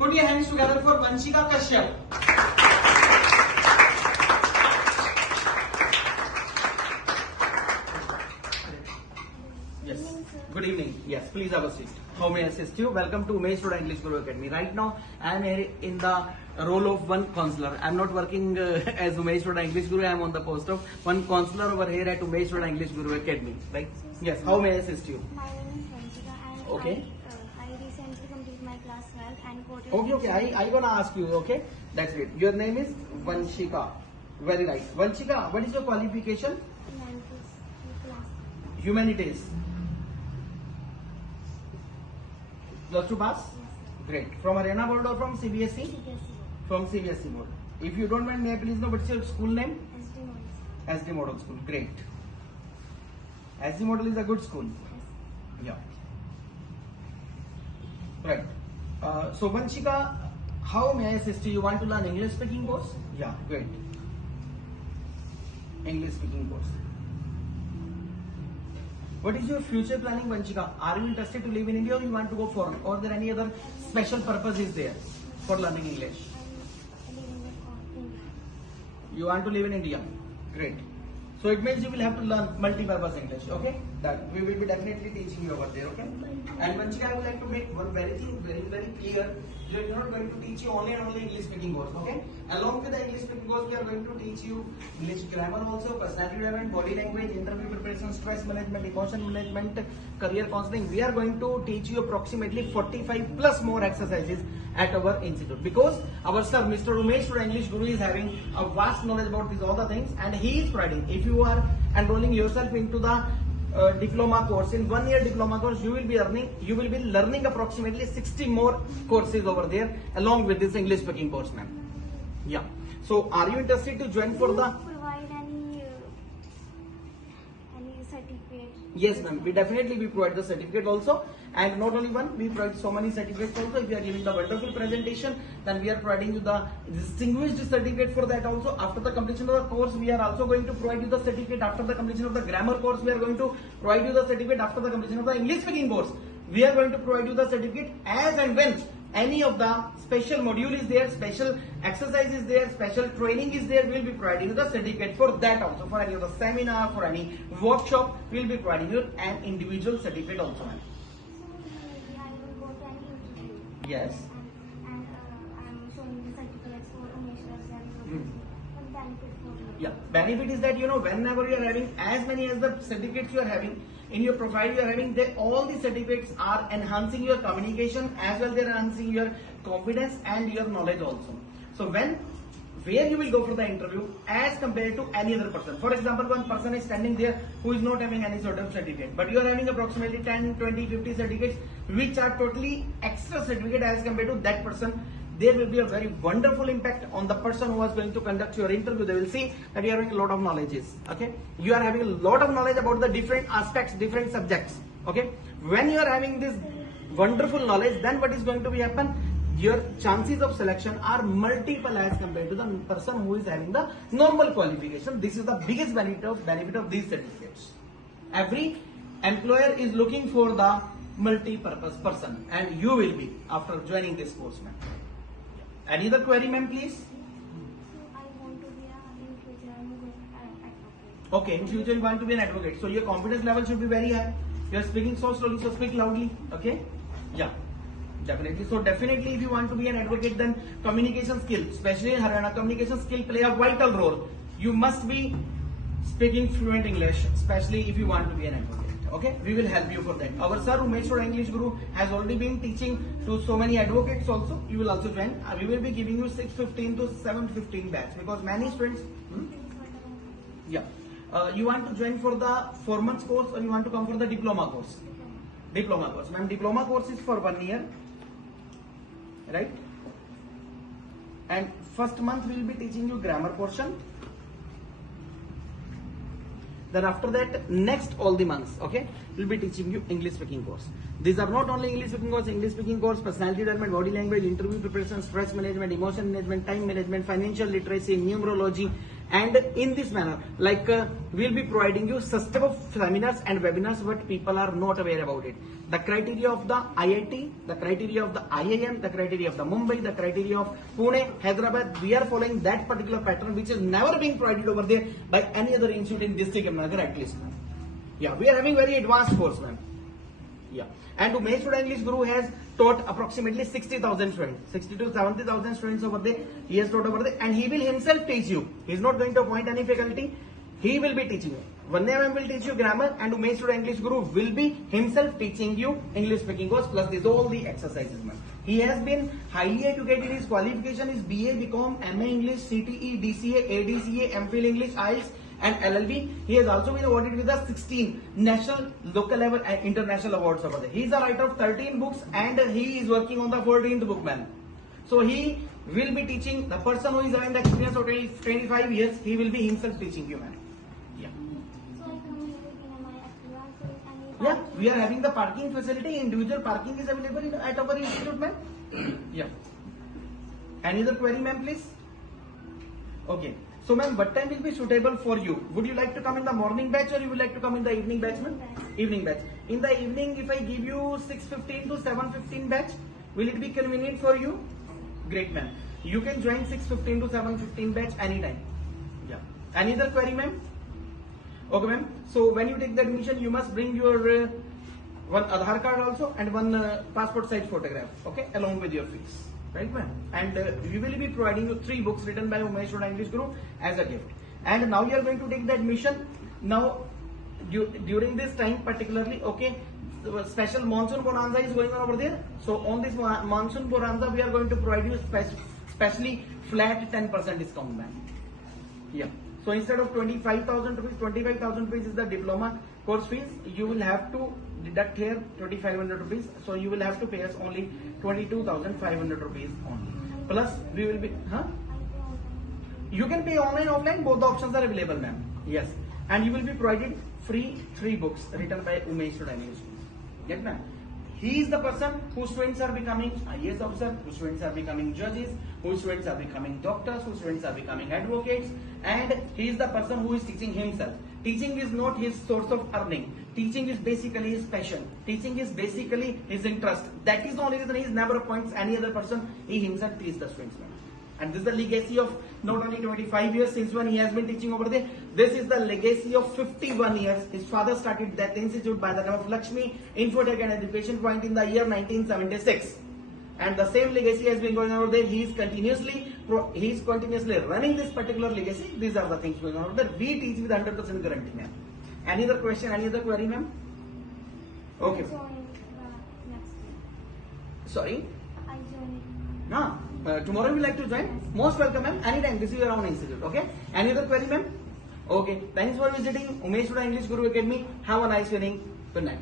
Put your hands together for Vanshika Kashyap. Yes. Good evening. Yes, please have a seat. How may I assist you? Welcome to Umesh Arora English Guru Academy. Right now, I am here in the role of one counselor. I am not working as Umesh Arora English Guru. I am on the post of one counselor over here at Umesh Arora English Guru Academy. Right? Yes. How may I assist you? My name is Vanshika and okay. I recently completed my class 12 and quoted. Okay. I gonna ask you. Okay. That's great. Your name is Vanshika. Very right. Vanshika, what is your qualification? Humanities. Plus 2 pass? Yes. Great. From Arena board or from CBSE? CBSE. From CBSE board. If you don't mind, may I please know what's your school name? SD Models. SD Model School. Great. SD Model is a good school. Yes. Yeah. Right. So Vanshika, how may I assist you? You want to learn English speaking course? Yeah. Great. English speaking course. What is your future planning, Vanshika? Are you interested to live in India or you want to go foreign? Or there any other special purpose is there for learning English? I'm living in India. You want to live in India? Great. So it means you will have to learn multi-purpose English, okay? That we will be definitely teaching you over there, okay? And Vanshika, I would like to make one very clear. We are not going to teach you only and only English speaking course, okay? Along with the English speaking course, we are going to teach you English grammar also, personality development, body language, interview preparation, stress management, emotion management, career counseling. We are going to teach you approximately 45 plus more exercises at our institute, because our sir, Mr. Umesh Arora English Guru, is having a vast knowledge about these all the things, and he is providing. If you are enrolling yourself into the diploma course, in 1 year diploma course, you will be learning approximately 60 more courses over there along with this English speaking course, ma'am. Yeah. So are you interested to join for the? Provide any certificate? Yes, ma'am. We definitely provide the certificate also, and not only one, we provide so many certificates also. If you are giving the wonderful presentation, then we are providing you the distinguished certificate for that also. After the completion of the course, we are also going to provide you the certificate. After the completion of the grammar course, we are going to provide you the certificate. After the completion of the English speaking course, we are going to provide you the certificate as and when any of the special module is there, special exercise is there, special training is there, we will be providing you the certificate for that also. For any of the seminar, for any workshop, we will be providing you an individual certificate also. So maybe I will go to an interview. Yes. And I'm showing the certificates for Umesh Arora. What benefit for me? Yeah, benefit is that whenever you are having as many as the certificates you are having in your profile, you are having all the certificates are enhancing your communication, as well they are enhancing your confidence and your knowledge also. So where you will go for the interview as compared to any other person. For example, one person is standing there who is not having any sort of certificate, but you are having approximately 10, 20, 50 certificates which are totally extra certificate as compared to that person. There will be a very wonderful impact on the person who is going to conduct your interview. They will see that you are having a lot of knowledges. Okay, you are having a lot of knowledge about the different aspects, different subjects. Okay, when you are having this wonderful knowledge, then what is going to be happen? Your chances of selection are multiple as compared to the person who is having the normal qualification. This is the biggest benefit of these certificates. Every employer is looking for the multi-purpose person, and you will be after joining this course, ma'am. Any other query, ma'am, please? So I want to be in future an advocate. Okay, in future you want to be an advocate. So your confidence level should be very high. You are speaking so slowly, so speak loudly. Okay? Yeah, definitely. So definitely, if you want to be an advocate, then communication skill, especially in Haryana, communication skill play a vital role. You must be speaking fluent English, especially if you want to be an advocate. Okay, we will help you for that. Our sir, Umesh Arora English Guru, has already been teaching to so many advocates also. You will also join. We will be giving you 6:15 to 7:15 batch, because many students. Yeah. You want to join for the 4 months course, or you want to come for the diploma course? Diploma course. Ma'am, diploma course is for 1 year. Right? And first month we will be teaching you grammar portion. Then after that, next all the months, okay, we'll be teaching you English speaking course. These are not only English speaking course, personality development, body language, interview preparation, stress management, emotion management, time management, financial literacy, numerology, And in this manner, like we'll be providing you sustainable seminars and webinars, but people are not aware about it. The criteria of the IIT, the criteria of the IIM, the criteria of the Mumbai, the criteria of Pune, Hyderabad, we are following that particular pattern which is never being provided over there by any other institute in district Nagar at least. Yeah, we are having very advanced course, ma'am. Yeah, and Umesh Arora English Guru has taught approximately 60,000 students, 60 to 70,000 students over there. He has taught over there, and he will himself teach you. He is not going to appoint any faculty. He will be teaching you. Vanna will teach you grammar, and Umesh Arora English Guru will be himself teaching you English speaking course plus this all the exercises, man. He has been highly educated. His qualification is BA, BCom, MA English, CTE, DCA, ADCA, MPhil English, IELTS, and LLB. He has also been awarded with the 16 national, local level and international awards over there. He is a writer of 13 books and he is working on the 14th book, man. So he will be teaching the person who is having the experience of 25 years. He will be himself teaching you, man. Yeah. So I come here in my advance and Yeah, we are having the parking facility. Individual parking is available at our institute, ma'am. Yeah. Any other query, ma'am, please? Okay. So, ma'am, what time will be suitable for you? Would you like to come in the morning batch or you would like to come in the evening batch, ma'am? Evening batch. In the evening, if I give you 6:15 to 7:15 batch, will it be convenient for you? Great, ma'am. You can join 6:15 to 7:15 batch anytime. Yeah. Any other query, ma'am? Okay, ma'am. So, when you take the admission, you must bring your one Aadhaar card also and one passport size photograph, okay, along with your fees. Right, ma'am? And we will be providing you 3 books written by Umesh Arora English Guru as a gift. And now you are going to take the admission. Now, during this time particularly, okay, the special monsoon bonanza is going on over there. So on this monsoon bonanza, we are going to provide you specially flat 10% discount, ma'am. Yeah. So instead of 25,000 rupees, 25,000 rupees is the diploma course fees. You will have to deduct here 2,500 rupees. So you will have to pay us only 22,500 rupees only. Plus we will be, you can pay online, offline, both the options are available, ma'am. Yes. And you will be provided free 3 books written by Umesh Arora English. Get, ma'am? He is the person whose students are becoming IAS officer, whose students are becoming judges, whose students are becoming doctors, whose students are becoming advocates, and he is the person who is teaching himself. Teaching is not his source of earning. Teaching is basically his passion. Teaching is basically his interest. That is the only reason he never appoints any other person. He himself teaches the students. And this is the legacy of not only 25 years since when he has been teaching over there. This is the legacy of 51 years. His father started that institute by the name of Lakshmi Infotech and Education Point in the year 1976. And the same legacy has been going on over there. He is continuously running this particular legacy. These are the things going on over there. We teach with 100% guarantee, ma'am. Any other question? Any other query, ma'am? Okay. I join next week. Sorry? I join. No. Tomorrow you would like to join? Most welcome, ma'am. Anytime. This is your own institute. Okay. Any other query, ma'am? Okay. Thanks for visiting Umesh Arora English Guru Academy. Have a nice evening. Good night.